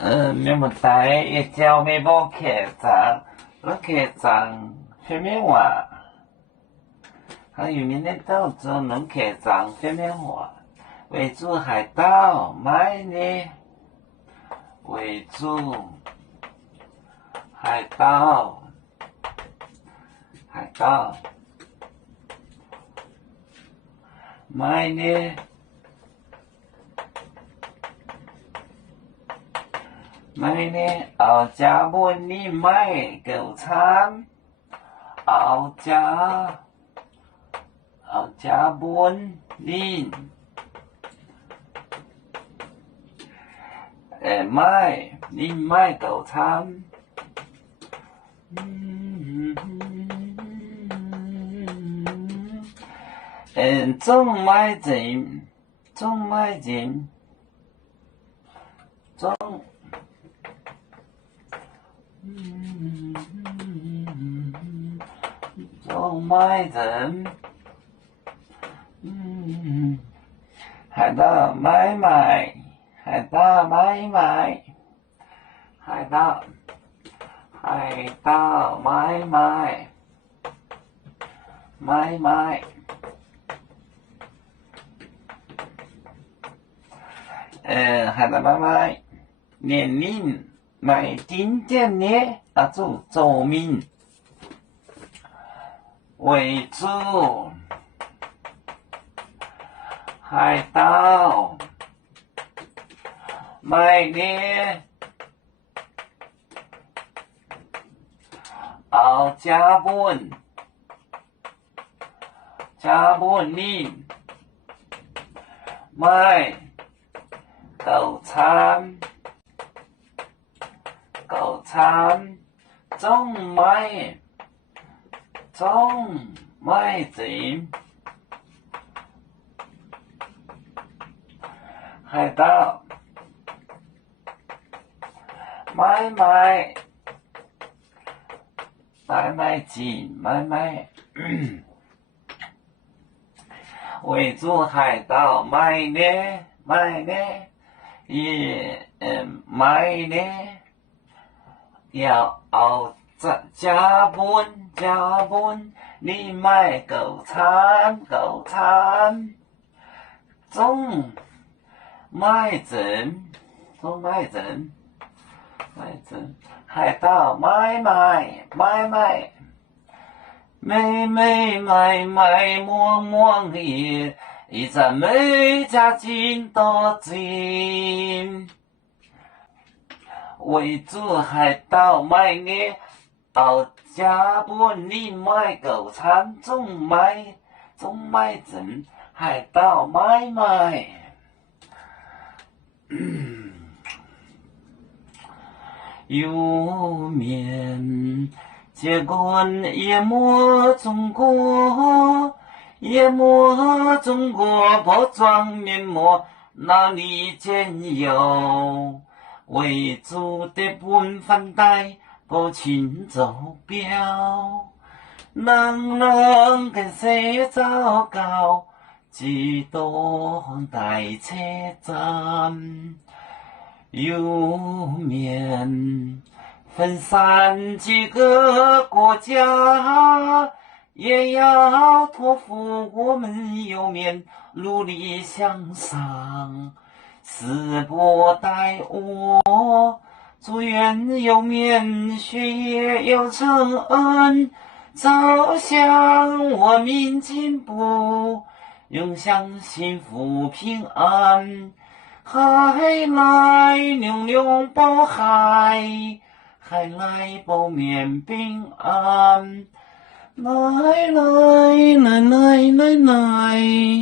面目台一朝面无客栈，那客栈什么话？还有面的岛中能客栈什么话？为主海岛买呢？为主海岛，买呢？买呢？后家问你买够餐，后家问你买够餐。总买钱，总买钱。海盗买卖，海盗买卖，海盗买卖，买卖。海盗买卖，年龄买丁点呢，做民为主。海盗买呢，后家问你买够餐，总买钱。海盗买卖钱，买卖为主海盗买呢，买呢要后家问你买够餐，总买钱，海盗买卖，忙也，一阵每家钱多钱。为主海盗买呢，后家问你买够餐，总买钱，海盗买卖。有面结棍淹没中国，破装面目哪里见有？为主的本分带不请走标，人跟谁糟糕？几多台车站，有面分散几个国家，也要托付我们有面努力向上。时不待我，祝愿有面学业有成恩，走向我民进步，永享幸福平安。海来龙保海，海来保面平安。来。